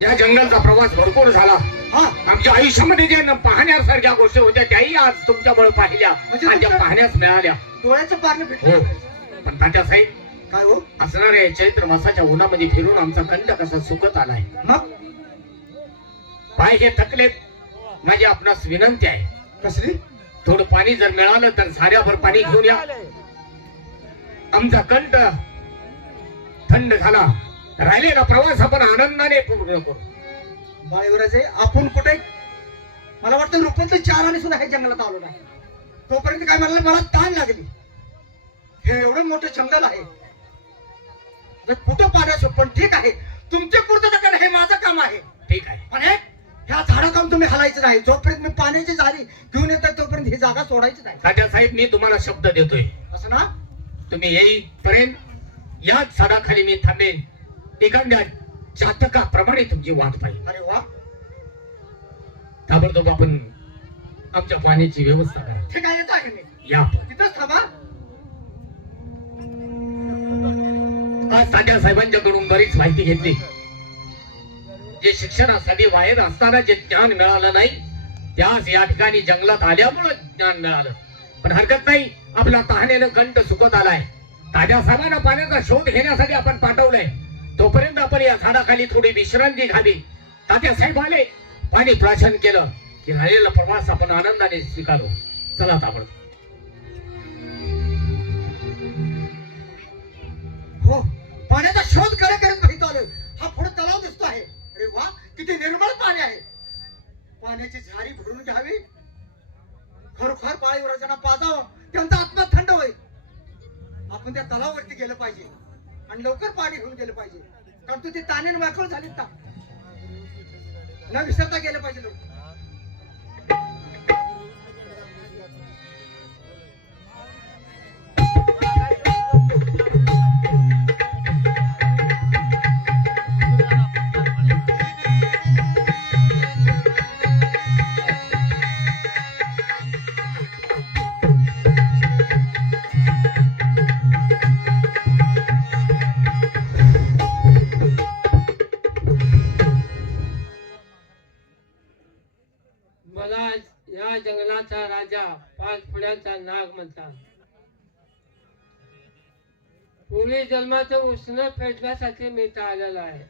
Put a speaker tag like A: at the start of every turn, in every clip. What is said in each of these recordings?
A: या जंगलचा प्रवास भरपूर झाला.
B: हा.
A: आमच्या आयुष्यामध्ये जे न पाहण्यासारख्या गोष्टी होत्या त्याही आज तुमच्यामुळे पाहिल्या
B: म्हणजे
A: आणि त्या
B: तुमच्या-
A: पाहण्यास मिळाल्या.
B: डोळ्याचं पारणं
A: हो.
B: भेटलं
A: पण तात्या साहेब
B: काय हो?
A: असणाऱ्या या चैत्र मासाच्या उन्हामध्ये फिरून आमचा कंठ कसा सुकत आलाय.
B: मग?
A: पाय हे थकलेत. माझी आपणास विनंती आहे.
B: कसली?
A: थोडं पाणी जर मिळालं तर साऱ्याभर पाणी घेऊन या. आमचा कंठ थंड झाला. राहिलेला प्रवास आपण आनंदाने पूर्ण करू.
B: बाळीवराचे आपण कुठे? मला वाटतं रुपयाचं चार आणि सुद्धा हे जंगलात आलो नाही. तोपर्यंत काय म्हणलं? मला ताण लागली. हे एवढं मोठं जंगल आहे. कुठं पाण्याचं पण ठीक आहे. तुमचे पूर्तता करणं हे माझं काम आहे.
A: ठीक आहे.
B: पण हे ह्या झाडं काम तुम्ही हलायचं नाही. जोपर्यंत मी पाण्याची झाडी घेऊन येतात तोपर्यंत ही जागा सोडायची नाही.
A: तात्या साहेब मी तुम्हाला शब्द देतोय.
B: असं ना?
A: तुम्ही येईपर्यंत याच झाडाखाली मी थांबेन. एखाद्या चातकाप्रमाणे तुमची वाट पाहिजे
B: अरे वा.
A: ताबडतोब आपण आमच्या पाण्याची व्यवस्था करा.
B: ठीक आहे येतो आहे मी.
A: या आपण.
B: तिथंच थांबा.
A: आज तात्या साहेबांच्याकडून बरीच माहिती घेतली. जे शिक्षणासाठी बाहेर असताना जे ज्ञान मिळालं नाही त्यास या ठिकाणी जंगलात आल्यामुळं ज्ञान मिळालं. पण हरकत नाही आपला तहानेनं कंठ सुकत आलाय. तात्या साहेबांना पाण्याचा शोध घेण्यासाठी आपण पाठवलंय. तोपर्यंत आपण या झाडाखाली थोडी विश्रांती घ्यावी तात्या साहेब आले. पाणी प्राशन केलं. की राहिलेला प्रवास आपण आनंदाने स्वीकारू. चला आपण.
B: हो पाण्याचा शोध करे करत माहीत आलं हा पुढे तलाव दिसतो आहे. अरे वा किती निर्मळ पाणी आहे. पाण्याची झारी भरून घ्यावी. खरोखर पाळीवराजांना पाजावं. त्यांचा आत्मा थंड होईल. आपण त्या तलावावरती गेलं पाहिजे. आणि लवकर पाणी घेऊन गेलं पाहिजे. कारण तू ते ताने वाकळ झालीत ना. न विसरता गेलं पाहिजे लोक
C: पाच फुड्यांचा नाग म्हणतात पूर्वी जन्माचं उष्ण फेटण्यासाठी मी इथं आहे.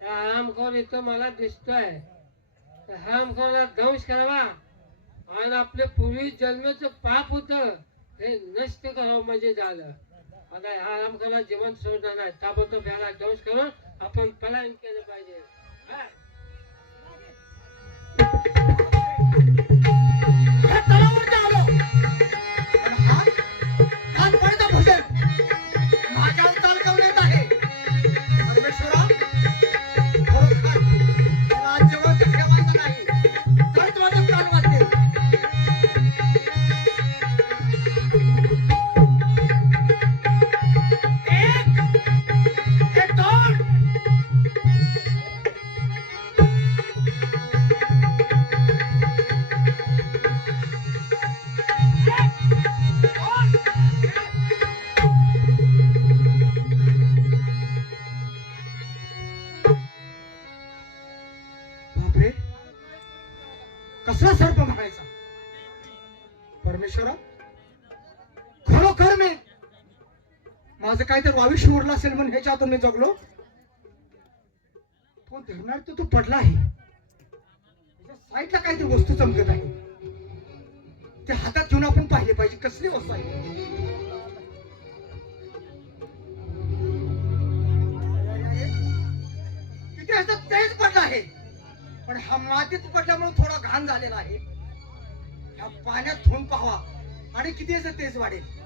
C: त्या हरामखोर इथं मला दिसतोय. त्या हरामखोरला दंश करावा. आणि आपले पूर्वी जन्माचं पाप होत हे नष्ट करावं म्हणजे झालं. आता ह्या हरामखोरला जिवंत सोडणार नाही ताबडतोब याला दंश करून आपण पलायन केलं पाहिजे.
B: कसला सर्प म्हणायचा. परमेश्वरा खरोखर मी. माझं काय तर आयुष्य उरलं असेल म्हणून ह्याच्यातून मी जगलो. तो धरणार तर तू पडला आहे. साईडला काहीतरी वस्तू चमकत आहे. ते हातात घेऊन आपण पाहिले पाहिजे कसली वस्तू आहे. किती असं पडलं आहे. पण हा मातीत पडल्यामुळे थोडा घाण झालेला आहे. ह्या पाण्यात धुवून पाहावा. आणि किती असं तेज वाढेल?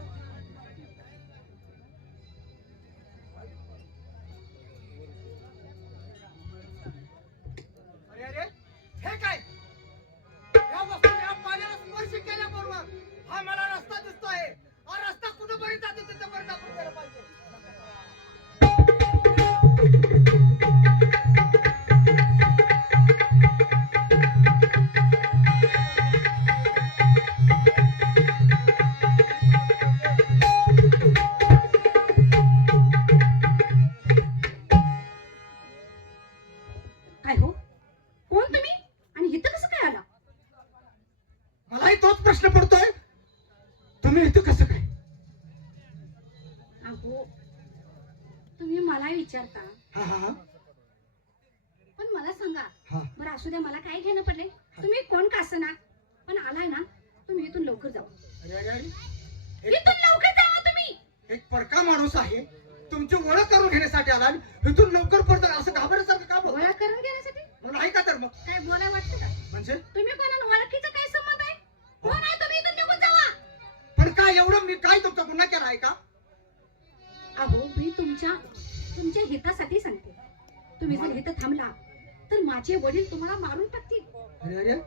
D: वडील तुम्हाला मारून टाकतील.
B: अरे अरे.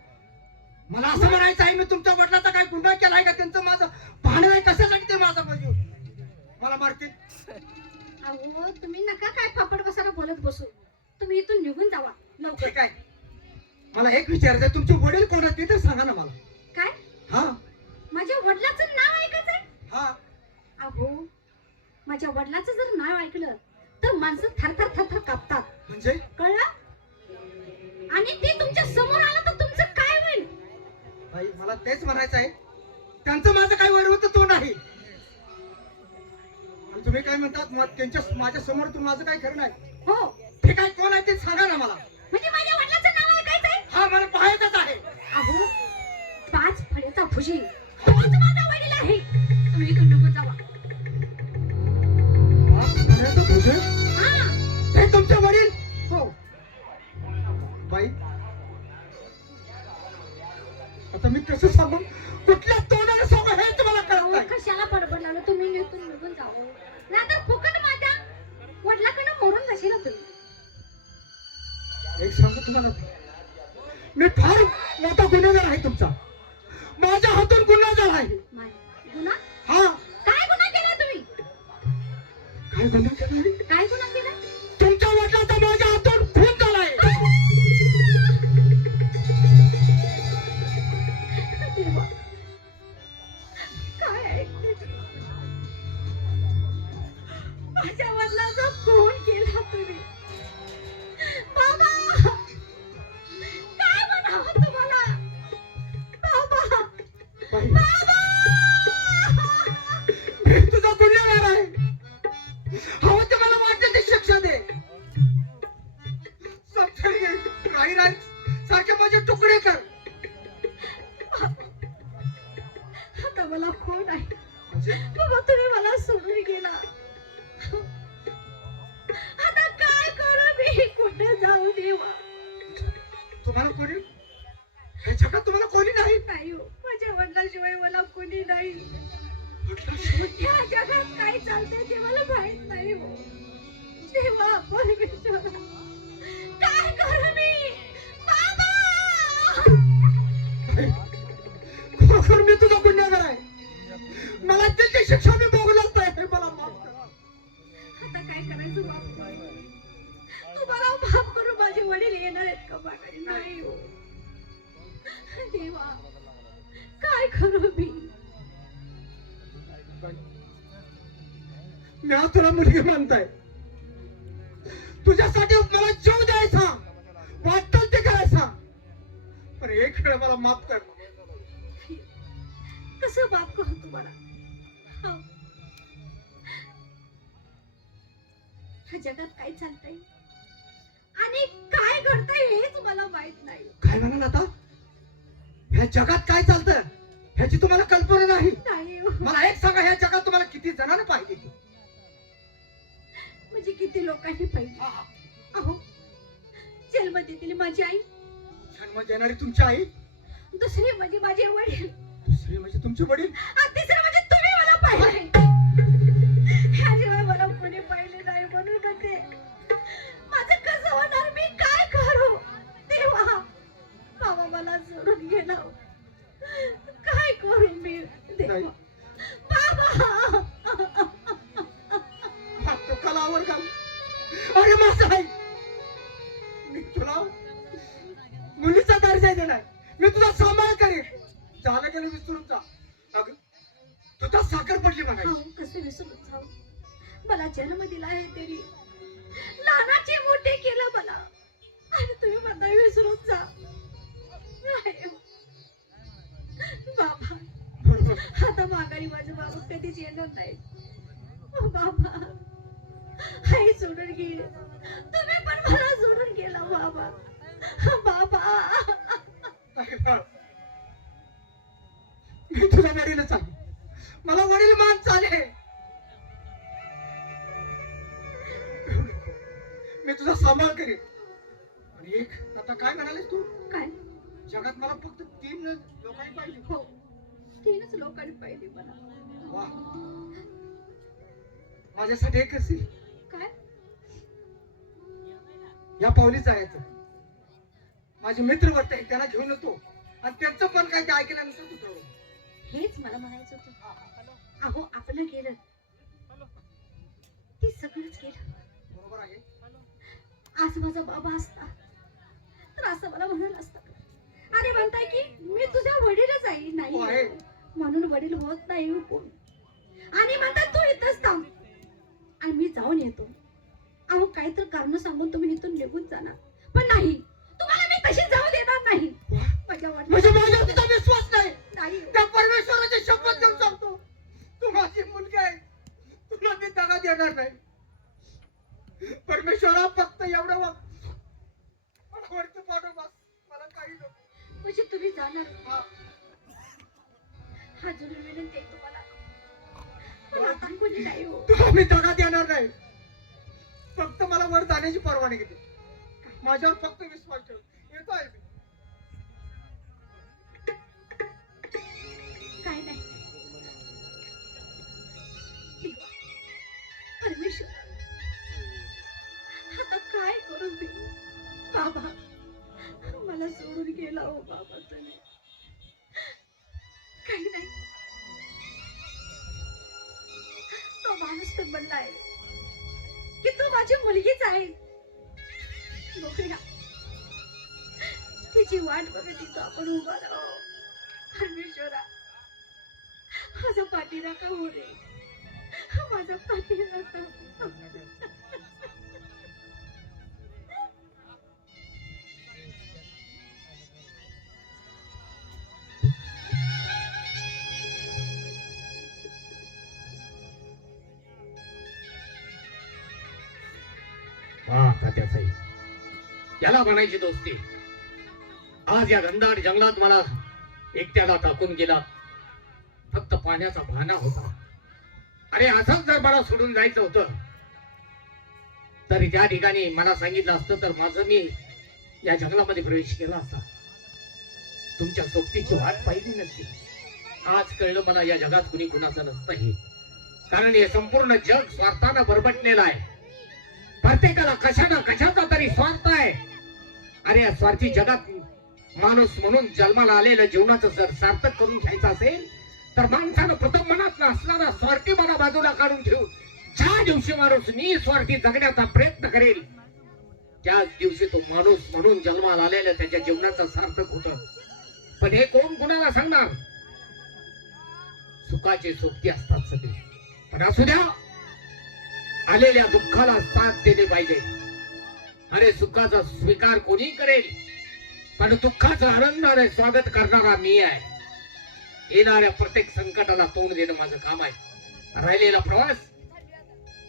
B: मला असं म्हणायचं आहे मी तुमच्या वडिलाचा काय गुन्हा केला आहे का? त्यांचं माझं भांडण आहे कशासाठी ते माझं म्हणजे मला मारतील.
D: अहो तुम्ही नका काय फापड बसायला बोलत बसू. तुम्ही इथून निघून जावा. लवकर.
B: आहे. मला एक विचारायचं आहे, तुमचे वडील कोण आहेत ते तर सांगा ना मला.
D: काय?
B: हा.
D: माझ्या वडिलाचं नाव ऐकायचंय
B: हा.
D: अहो माझ्या वडिलाचं जर नाव ऐकलं तर माणसं थरथर थरथर कापतात.
B: म्हणजे? त्यांच्या माझ्यासमोर तू माझं काय खरं नाही.
D: हो.
B: ते काय कोण आहे ते सांगा ना मला.
D: म्हणजे माझ्या वडिलाचं नाव ऐकायचंय?
B: हा मला पाहायचंच आहे.
D: अहो पाच फळेचा भुजी. तोच माझा वडील आहे. तुम्ही इथून निघून जावा? हा.
B: हे तुमचे वडील?
D: हो.
B: बाई. आता मी कसं सांगू? कुठल्या तोंडाने सांगू हे तुम्हाला कळत नाही.
D: कशाला बडबड लावलं? तुम्ही इथून निघून जावं नाहीतर फुकट माझ्या वडिलाकडनं मोडून जाशील ना तुम्ही.
B: एक सांगू तुम्हाला? मी फार मोठा गुन्हेगार आहे तुमचा. माझ्या हातून गुन्हा झाला आहे.
D: गुन्हा?
B: हा.
D: काय गुन्हा केला तुम्ही?
B: काय गुन्हा केला
D: काय गुन्हा केला
B: म्हणताय. तुझ्यासाठी मला जीव द्यायचा. वाटतं ते करायचा. पण एक वेळ मला माफ कर.
D: कसं बाप करू तुम्हाला? हो. ह्या जगात काय चालतंय? आणि काय घडतंय हेच मला माहीत नाही.
B: काय म्हणाल आता? ह्या जगात काय चालतं ह्याची तुम्हाला कल्पना नाही.
D: हो.
B: मला एक सांगा ह्या जगात तुम्हाला किती जणांना पाहिजे
D: म्हणजे किती लोकांनी पाहिजे अहो दिली माझी आई.
B: जन्म देणारी तुमची आई?
D: दुसरी म्हणजे माझे वडील.
B: दुसरी म्हणजे तुमचे वडील?
D: तीनच लोकांनी पाहिली मला.
B: वा. माझ्यासाठी एक असेल
D: काय?
B: या पावली जायचं. माझे मित्र वर्त आहे त्यांना घेऊन येतो. आणि त्यांचं पण काय ते ऐकल्यानंतर तू कळव.
D: हेच मला म्हणायचं होतं. अहो आपण केलं ते सगळंच केलं
B: बरोबर आहे.
D: आज माझा बाबा असता. तर असं मला म्हणाल असतं. आणि म्हणताय की मी तुझ्या वडीलच आहे
B: हो आहे.
D: नाही म्हणून वडील होत नाही कोण आणि म्हणतात तू इथंच थांब. आणि मी जाऊन येतो. अहो काहीतरी कारण सांगून तुम्ही इथून निघून जाणार. पण नाही तुम्हाला मी तशी जाऊ देणार नाही. माझ्या
B: म्हणजे माझ्यावर तुझा विश्वास नाही.
D: नाही.
B: त्या परमेश्वराची शपथ घेऊन सांगतो. तू माझी मुलगी आहे. तुला मी दगा देणार नाही. परमेश्वरा फक्त एवढं वाग मला वरती पाठव बस. मला काही नको.
D: म्हणजे तुम्ही जाणार. जुनी विनंती आहे तुम्हाला पण आता कोणी नाही हो.
B: मी देणार नाही. फक्त मला वर जाण्याची परवानगी दे. माझ्यावर फक्त विश्वास ठेव. येतो आहे मी.
D: काय नाही. देवा, परमेश्वर आता काय करू मी? बाबा मला सोडून गेला हो बाबा तुम्ही. माणूस की तू माझी मुलगीच आहे. तिची वाट बघत तिथं आपण उभा राहू. परमेश्वरा माझा पाठी हो रे माझा पाठी नका
A: हा याला म्हणायची दोस्ती. आज या घनदाट जंगलात मला एकट्याला टाकून गेला. फक्त पाण्याचा भाना होता. अरे असंच जर मला सोडून जायचं होतं तरी त्या ठिकाणी मला सांगितलं असतं तर माझं मी या जंगलामध्ये प्रवेश केला असता. तुमच्या सोबतीची वाट पाहिली नसती. आज कळलं मला या जगात कुणी कुणाचं नसतं हे कारण हे संपूर्ण जग स्वार्थानं बरबटलेलं आहे. प्रत्येकाला कशाना कशाचा तरी स्वार्थ आहे. अरे या स्वार्थी जगात माणूस म्हणून जन्माला आलेलं जीवनाचं जर सार्थक करून घ्यायचं असेल तर माणसानं प्रथम मनात असणारा स्वार्थी मला बाजूला काढून ठेवून ज्या दिवशी माणूस मी स्वार्थी जगण्याचा प्रयत्न करेल त्याच दिवशी तो माणूस म्हणून जन्माला आलेलं त्याच्या जीवनाचं सार्थक होत. पण हे कोण कुणाला सांगणार? सुखाचे सोबती असतात सगळे. पण असू द्या आलेल्या दुःखाला साथ दिली पाहिजे. अरे सुखाचा स्वीकार कोणी करेल? पण दुःखाचं आनंदाने स्वागत करणारा मी आहे. येणाऱ्या प्रत्येक संकटाला तोंड देणं माझं काम आहे. राहिलेला प्रवास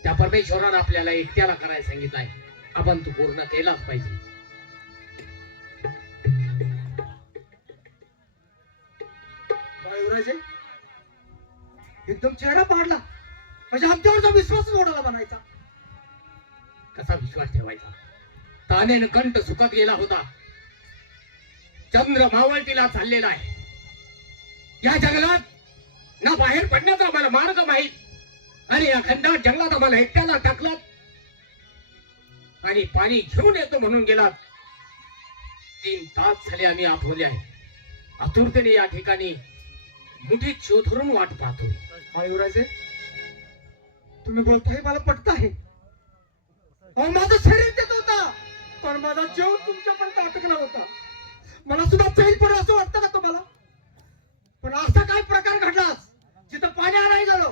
A: त्या परमेश्वरानं आपल्याला एकट्याला करायला सांगितलाय आपण तो पूर्ण केलाच पाहिजे.
B: बाळूराजे एकदम चेहरा पाडला. म्हणजे आमच्यावरचा विश्वासच कोणाला बनायचा
A: कसा विश्वास ठेवायचा? तानेन कंठ सुखत गेला होता. चंद्र मावळतीला चाललेला आहे. या जंगलात ना बाहेर पडण्याचा आम्हाला मार्ग माहीत. आणि या खंडात जंगलात आम्हाला एकट्याला टाकलात. आणि पाणी घेऊन येतो म्हणून गेलात. तीन तास झाले आम्ही आठवले आहे. आतुरतेने या ठिकाणी मुठीत शिव धरून वाट पाहतो
B: बाळूराजे तुम्ही बोलताय मला पटत आहे अहो माझं शरीर देत होता पण माझा जीव तुमच्यापर्यंत अटकला होता. मला सुद्धा चैन पडेल असं वाटतं का तुम्हाला? पण असा काय प्रकार घडलास जिथं पाणी आणायला गेलो.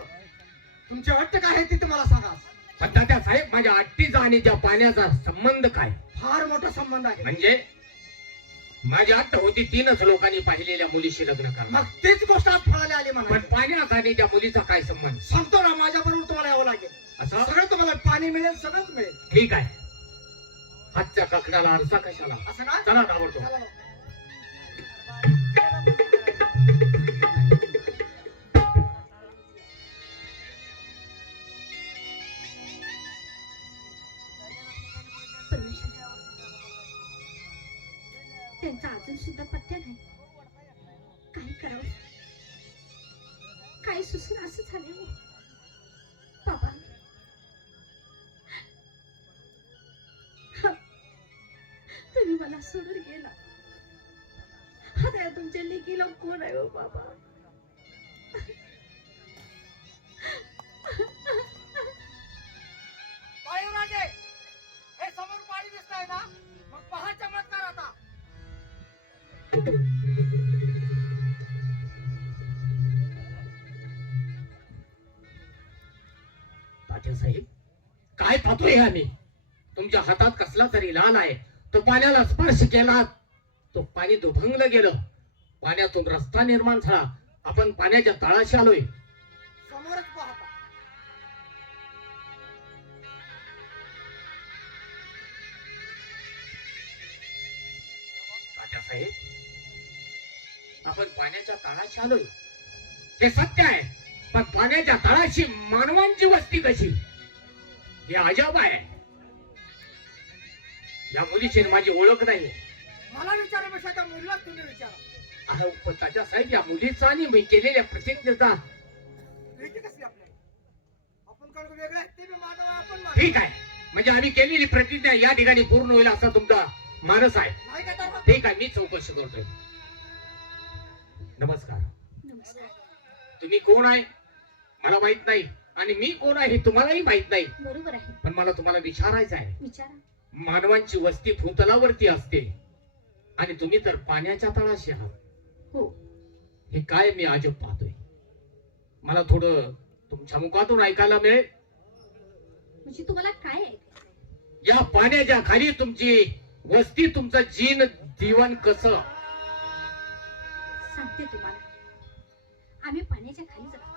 B: तुमचे वाटतं काय आहे तिथे मला सांगा.
A: पण तात्या साहेब माझ्या आट्टीचा आणि त्या पाण्याचा संबंध काय?
B: फार मोठा संबंध आहे.
A: म्हणजे माझी अट्ट होती तीनच लोकांनी पाहिलेल्या मुलीशी लग्न करणार
B: मग तीच गोष्ट आज फळाला आली
A: पण
B: म्हणा
A: पाण्याचा आणि त्या मुलीचा काय संबंध?
B: सांगतो ना माझ्या बरोबर तुम्हाला यावं लागेल.
A: असं?
B: सगळं तुम्हाला पाणी मिळेल सगळंच मिळेल.
A: ठीक आहे. हातच्या ककडाला आरसा कशाला?
B: असं ना
A: चला
B: चला.
D: काही सुसून असं झाले हो बाबा. हा. तुम्ही मला सोडून गेला. आता या तुमच्या लेकीला कोण आहे हो बाबा?
A: पाहतोय आम्ही. तुमच्या हातात कसला तरी लाल आहे. तो पाण्याला स्पर्श केला. तो पाणी दुभंगलं गेलं. पाण्यातून रस्ता निर्माण झाला. आपण पाण्याच्या तळाशी आलोय.
B: समोरच पाहता
A: आपण पाण्याच्या तळाशी आलोय. हे सत्य आहे. पण पाण्याच्या तळाशी मानवांची वस्ती कशी? हे अजब आहे. या मुलीची माझी ओळख नाही
B: मला विचारण्यापेक्षा त्या मुलीलाच तुम्ही विचारा.
A: अहो, पण तात्यासाहेब या मुलीचा आणि मी केलेल्या प्रतिज्ञेचा. ठीक आहे. म्हणजे आम्ही केलेली प्रतिज्ञा या ठिकाणी पूर्ण होईल असा तुमचा मानस आहे. ठीक आहे मी चौकशी करतोय. नमस्कार.
D: नमस्कार.
A: तुम्ही कोण आहे? मला माहीत नाही. आणि मी कोण आहे तुम्हालाही माहीत नाही.
D: बरोबर आहे.
A: पण मला तुम्हाला विचारायचं आहे.
D: विचारा.
A: मानवांची वस्ती भूतलावरती असते. आणि तुम्ही तर पाण्याच्या तळाशी आहात.
D: हो.
A: हे काय मी अजब पाहतोय? मला थोडं तुमच्या मुखातून ऐकायला मिळेल.
D: म्हणजे तुम्हाला काय
A: या पाण्याच्या खाली तुमची वस्ती तुमचं जीन जीवन कसं?
D: सांगते तुम्हाला. आम्ही पाण्याच्या खाली आणि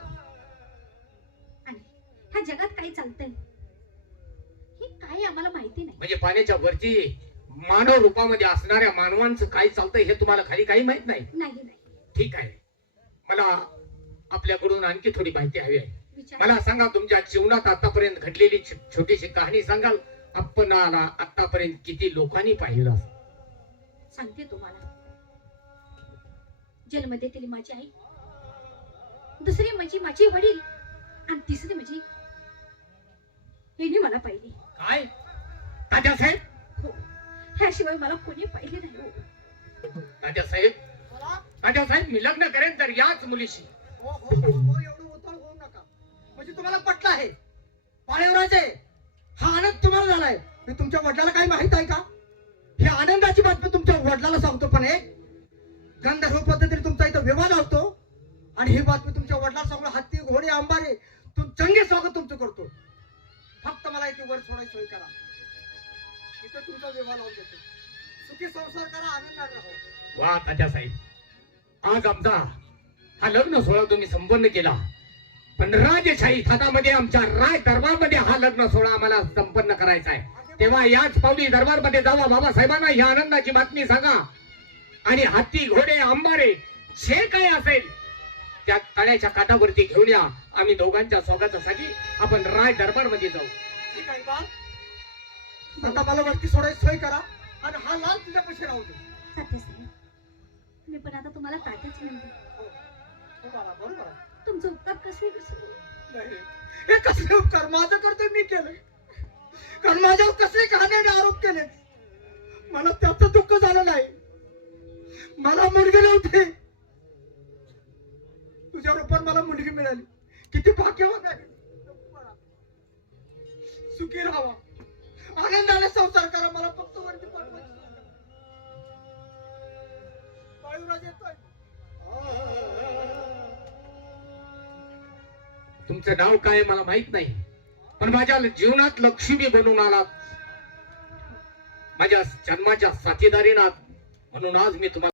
D: ह्या जगात काय चालतंय? हे काय आम्हाला माहिती नाही.
A: म्हणजे पाण्याच्या वरती मानव रूपामध्ये असणाऱ्या मानवांचं काय चालतंय हे तुम्हाला खाली काही माहीत नाही?
D: नाही नाही.
A: ठीक आहे. मला आपल्याकडून आणखी थोडी माहिती हवी आहे.
D: विचार.
A: मला सांगा तुमच्या जीवनात आतापर्यंत घडलेली छ- छोटीशी कहाणी सांगाल? आपण आतापर्यंत किती लोकांनी पाहिलं असेल?
D: सांगते तुम्हाला. जन्म देतेली माझी आई दुसरी म्हणजे माझे वडील आणि तिसरी म्हणजे मला पाहिली.
A: काय? तात्यासाहेब
D: हो. ह्याशिवाय मला कोणी पाहिले नाही हो.
B: मला
A: तात्यासाहेब मी लग्न करेन तर याच मुलीशी.
B: हो हो हो हो एवढं उताळ होऊ नका. म्हणजे तुम्हाला पटलं आहे. हा आनंद तुम्हाला झालाय. मी तुमच्या वडिलाला काही माहीत आहे का? ही आनंदाची बातमी तुमच्या वडिलाला सांगतो पण एक. गंधर्व पद्धतीने तुमचा इथं विवाह होतो आणि ही बातमी तुमच्या वडिलाला सांगून हत्ती घोडे आंबारे तुम चंगे स्वागत तुमचं करतो. फक्त मला इथे वर सोडायची सोय करा. इथं तुमचा विवाह लावून देतो सुखी संसार करा आनंदात राहा.
A: वा तात्यासाहेब आज आमचा हा लग्न सोहळा तुम्ही संपन्न केला. पण राजशाही थाटामध्ये आमच्या राय दरबारमध्ये हा लग्न सोहळा आम्हाला संपन्न करायचा आहे. तेव्हा याच पावली दरबारमध्ये जावा. बाबासाहेबांना ही आनंदाची बातमी सांगा. आणि हत्ती घोडे आंबारे जे काही असेल त्या तळ्याच्या काठावरती घेऊन या. आम्ही दोघांच्या स्वागतासाठी आपण राय दरबारमध्ये जाऊ.
B: ठीक आहे बा आता मला वरती सोडायची सोय करा आणि हा लाल तुझ्या पैसे राहू दे.
D: मी पण आता तुम्हाला तात्याच म्हणते.
B: हो. आहे.
D: तुमचं उपकार कसे.
B: हे कसले उपकार? माझं करतोय मी केलं कारण माझ्यावर कसले कहाण्याने आरोप केले मला त्याचं दुःख झालं नाही. मला मुलगी नव्हती. तुझ्या रूपात मला मुलगी मिळाली. किती भाग्यवान आहे. सुखी राहावा. आनंदाने संसार करा. मला फक्त वरती पाठवायचं येतोय.
A: तुमचं नाव काय मला माहीत नाही. पण माझ्या जीवनात लक्ष्मी बनून आलात. माझ्या जन्माच्या साथीदारीनात म्हणून आज मी तुम्हाला